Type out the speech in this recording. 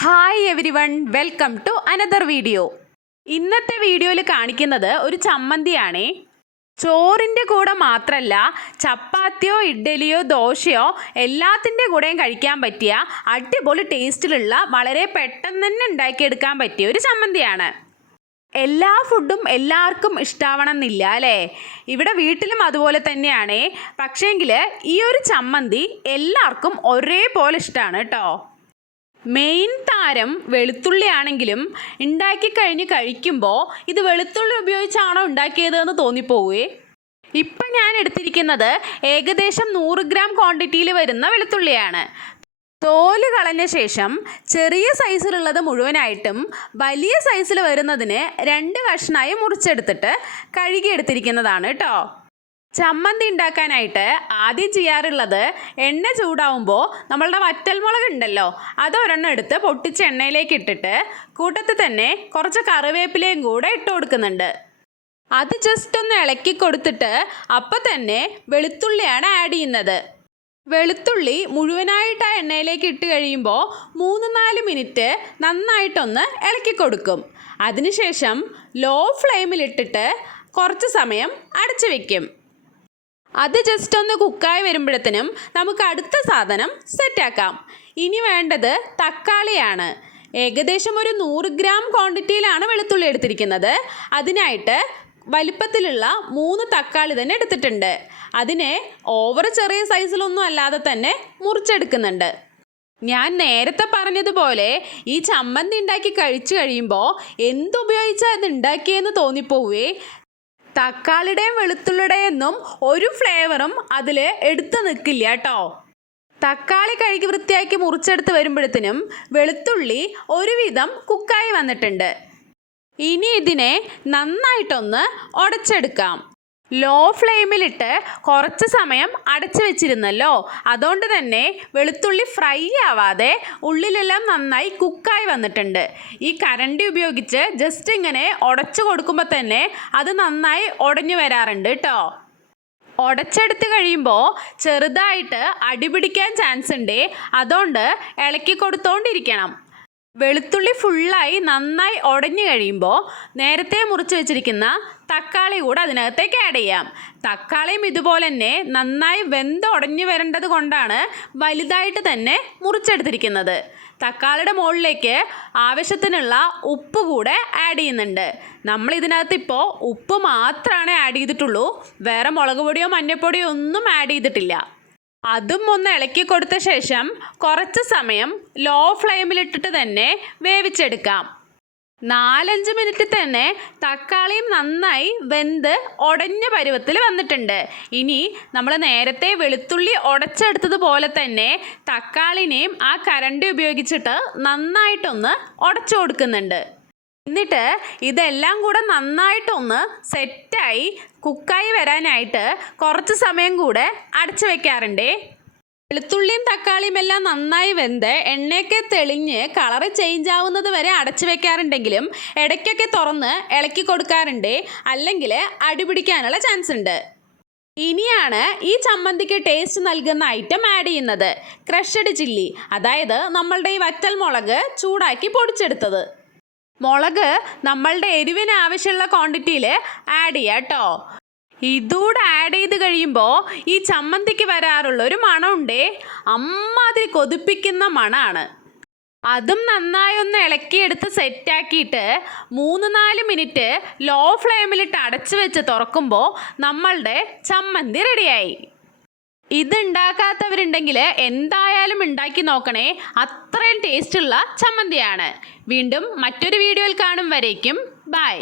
Hi everyone, welcome to another video. ഇന്നത്തെ വീഡിയോയിൽ കാണിക്കുന്നത് ഒരു ചമ്മന്തിയാണേ. ചോറിൻ്റെ കൂടെ മാത്രമല്ല, ചപ്പാത്തിയോ ഇഡ്ഡലിയോ ദോശയോ എല്ലാത്തിൻ്റെ കൂടെയും കഴിക്കാൻ പറ്റിയ അടിപൊളി ടേസ്റ്റിലുള്ള വളരെ പെട്ടെന്ന് തന്നെ ഉണ്ടാക്കിയെടുക്കാൻ പറ്റിയ ഒരു ചമ്മന്തിയാണ്. എല്ലാ ഫുഡും എല്ലാവർക്കും ഇഷ്ടാവണമെന്നില്ല അല്ലേ? ഇവിടെ വീട്ടിലും അതുപോലെ തന്നെയാണേ. പക്ഷേങ്കിൽ ഈ ഒരു ചമ്മന്തി എല്ലാവർക്കും ഒരേപോലെ ഇഷ്ടമാണ് കേട്ടോ. മെയിൻ താരം വെളുത്തുള്ളി ആണെങ്കിലും ഉണ്ടാക്കി കഴിഞ്ഞ് കഴിക്കുമ്പോൾ ഇത് വെളുത്തുള്ളി ഉപയോഗിച്ചാണോ ഉണ്ടാക്കിയതെന്ന് തോന്നിപ്പോവേ. ഇപ്പം ഞാൻ എടുത്തിരിക്കുന്നത് ഏകദേശം 100 ഗ്രാം ക്വാണ്ടിറ്റിയിൽ വരുന്ന വെളുത്തുള്ളിയാണ്. തോല് കളഞ്ഞ ശേഷം ചെറിയ സൈസിലുള്ളത് മുഴുവനായിട്ടും വലിയ സൈസിൽ വരുന്നതിന് 2 കഷ്ണമായി മുറിച്ചെടുത്തിട്ട് കഴുകിയെടുത്തിരിക്കുന്നതാണ് കേട്ടോ. ചമ്മന്തി ഉണ്ടാക്കാനായിട്ട് ആദ്യം ചെയ്യാറുള്ളത്, എണ്ണ ചൂടാവുമ്പോൾ നമ്മളുടെ വറ്റൽമുളക് ഉണ്ടല്ലോ, അതൊരെണ്ണം എടുത്ത് പൊട്ടിച്ച് എണ്ണയിലേക്ക് ഇട്ടിട്ട് കൂട്ടത്തിൽ തന്നെ കുറച്ച് കറിവേപ്പിലയും കൂടെ ഇട്ട് കൊടുക്കുന്നുണ്ട്. അത് ജസ്റ്റ് ഒന്ന് ഇളക്കി കൊടുത്തിട്ട് അപ്പം തന്നെ വെളുത്തുള്ളിയാണ് ആഡ് ചെയ്യുന്നത്. വെളുത്തുള്ളി മുഴുവനായിട്ട് ആ എണ്ണയിലേക്ക് ഇട്ട് കഴിയുമ്പോൾ 3-4 മിനിറ്റ് നന്നായിട്ടൊന്ന് ഇളക്കി കൊടുക്കും. അതിനുശേഷം ലോ ഫ്ലെയിമിലിട്ടിട്ട് കുറച്ച് സമയം അടച്ചു വയ്ക്കും. അത് ജസ്റ്റ് ഒന്ന് കുക്കായി വരുമ്പോഴത്തേനും നമുക്ക് അടുത്ത സാധനം സെറ്റാക്കാം. ഇനി വേണ്ടത് തക്കാളിയാണ്. ഏകദേശം ഒരു 100 ഗ്രാം ക്വാണ്ടിറ്റിയിലാണ് വെളുത്തുള്ളി എടുത്തിരിക്കുന്നത്. അതിനായിട്ട് വലിപ്പത്തിലുള്ള 3 തക്കാളി തന്നെ എടുത്തിട്ടുണ്ട്. അതിനെ ഓവർ ചെറിയ സൈസിലൊന്നും അല്ലാതെ തന്നെ മുറിച്ചെടുക്കുന്നുണ്ട്. ഞാൻ നേരത്തെ പറഞ്ഞതുപോലെ ഈ ചമ്മന്തി ഉണ്ടാക്കി കഴിച്ചു കഴിയുമ്പോൾ എന്തുപയോഗിച്ചാൽ ഇത് ഉണ്ടാക്കിയെന്ന് തോന്നിപ്പോവേ. തക്കാളിയുടെയും വെളുത്തുള്ളിയുടെയൊന്നും ഒരു ഫ്ലേവറും അതിൽ എടുത്തു നിൽക്കില്ല കേട്ടോ. തക്കാളി കഴുകി വൃത്തിയാക്കി മുറിച്ചെടുത്ത് വരുമ്പോഴത്തേനും വെളുത്തുള്ളി ഒരുവിധം കുക്കായി വന്നിട്ടുണ്ട്. ഇനി ഇതിനെ നന്നായിട്ടൊന്ന് ഉടച്ചെടുക്കാം. ലോ ഫ്ലെയിമിലിട്ട് കുറച്ച് സമയം അടച്ചു വെച്ചിരുന്നല്ലോ, അതുകൊണ്ട് തന്നെ വെളുത്തുള്ളി ഫ്രൈ ആവാതെ ഉള്ളിലെല്ലാം നന്നായി കുക്കായി വന്നിട്ടുണ്ട്. ഈ കരണ്ടി ഉപയോഗിച്ച് ജസ്റ്റ് ഇങ്ങനെ ഉടച്ചു കൊടുക്കുമ്പോൾ തന്നെ അത് നന്നായി ഉടഞ്ഞു വരാറുണ്ട് കേട്ടോ. ഉടച്ചെടുത്ത് കഴിയുമ്പോൾ ചെറുതായിട്ട് അടിപിടിക്കാൻ ചാൻസ് ഉണ്ട്, അതുകൊണ്ട് ഇളക്കി കൊടുത്തോണ്ടിരിക്കണം. വെളുത്തുള്ളി ഫുള്ളായി നന്നായി ഉടഞ്ഞു കഴിയുമ്പോൾ നേരത്തെ മുറിച്ച് വെച്ചിരിക്കുന്ന തക്കാളി കൂടെ അതിനകത്തേക്ക് ആഡ് ചെയ്യാം. തക്കാളിയും ഇതുപോലെ തന്നെ നന്നായി ഉടഞ്ഞു വരേണ്ടത് കൊണ്ടാണ് വലുതായിട്ട് തന്നെ മുറിച്ചെടുത്തിരിക്കുന്നത്. തക്കാളിയുടെ മുകളിലേക്ക് ആവശ്യത്തിനുള്ള ഉപ്പ് കൂടെ ആഡ് ചെയ്യുന്നുണ്ട്. നമ്മൾ ഇതിനകത്ത് ഇപ്പോൾ ഉപ്പ് മാത്രമാണ് ആഡ് ചെയ്തിട്ടുള്ളൂ, വേറെ മുളക് പൊടിയോ മഞ്ഞൾപ്പൊടിയോ ഒന്നും ആഡ് ചെയ്തിട്ടില്ല. അതും ഒന്ന് ഇളക്കി കൊടുത്ത ശേഷം കുറച്ച് സമയം ലോ ഫ്ലെയിമിലിട്ടിട്ട് തന്നെ വേവിച്ചെടുക്കാം. 4-5 മിനിറ്റ് തന്നെ തക്കാളിയും നന്നായി ഉടഞ്ഞ പരുവത്തിൽ വന്നിട്ടുണ്ട്. ഇനി നമ്മൾ നേരത്തെ വെളുത്തുള്ളി ഉടച്ചെടുത്തതുപോലെ തന്നെ തക്കാളിനെയും ആ കരണ്ടി ഉപയോഗിച്ചിട്ട് നന്നായിട്ടൊന്ന് ഉടച്ചു കൊടുക്കുന്നുണ്ട്. എന്നിട്ട് ഇതെല്ലാം കൂടെ നന്നായിട്ടൊന്ന് സെറ്റായി കുക്കായി വരാനായിട്ട് കുറച്ച് സമയം കൂടെ അടച്ചു വെക്കാറുണ്ടേ. വെളുത്തുള്ളിയും തക്കാളിയും എല്ലാം നന്നായി എണ്ണയൊക്കെ തെളിഞ്ഞ് കളറ് ചേഞ്ച് ആവുന്നത് വരെ അടച്ചു വെക്കാറുണ്ടെങ്കിലും ഇടയ്ക്കൊക്കെ തുറന്ന് ഇളക്കി കൊടുക്കാറുണ്ട്, അല്ലെങ്കിൽ അടിപിടിക്കാനുള്ള ചാൻസ് ഉണ്ട്. ഇനിയാണ് ഈ ചമ്മന്തിക്ക് ടേസ്റ്റ് നൽകുന്ന ഐറ്റം ആഡ് ചെയ്യുന്നത്, ക്രഷ്ഡ് ചില്ലി. അതായത് നമ്മളുടെ ഈ വറ്റൽ മുളക് ചൂടാക്കി പൊടിച്ചെടുത്തത്. മുളക് നമ്മളുടെ എരിവിന് ആവശ്യമുള്ള ക്വാണ്ടിറ്റിയിൽ ആഡ് ചെയ്യാം കേട്ടോ. ഇതൂടെ ആഡ് ചെയ്ത് കഴിയുമ്പോൾ ഈ ചമ്മന്തിക്ക് വരാറുള്ള ഒരു മണമുണ്ടേ, അമ്മാതിരി കൊതിപ്പിക്കുന്ന മണമാണ്. അതും നന്നായി ഒന്ന് ഇളക്കിയെടുത്ത് സെറ്റാക്കിയിട്ട് 3-4 മിനിറ്റ് ലോ ഫ്ലെയിമിലിട്ട് അടച്ചു വെച്ച് തുറക്കുമ്പോൾ നമ്മളുടെ ചമ്മന്തി റെഡിയായി. ഇത് ഉണ്ടാക്കാത്തവരുണ്ടെങ്കിൽ എന്തായാലും ഉണ്ടാക്കി നോക്കണേ, അത്രയും ടേസ്റ്റുള്ള ചമ്മന്തിയാണ്. വീണ്ടും മറ്റൊരു വീഡിയോയിൽ കാണും വരേക്കും ബൈ.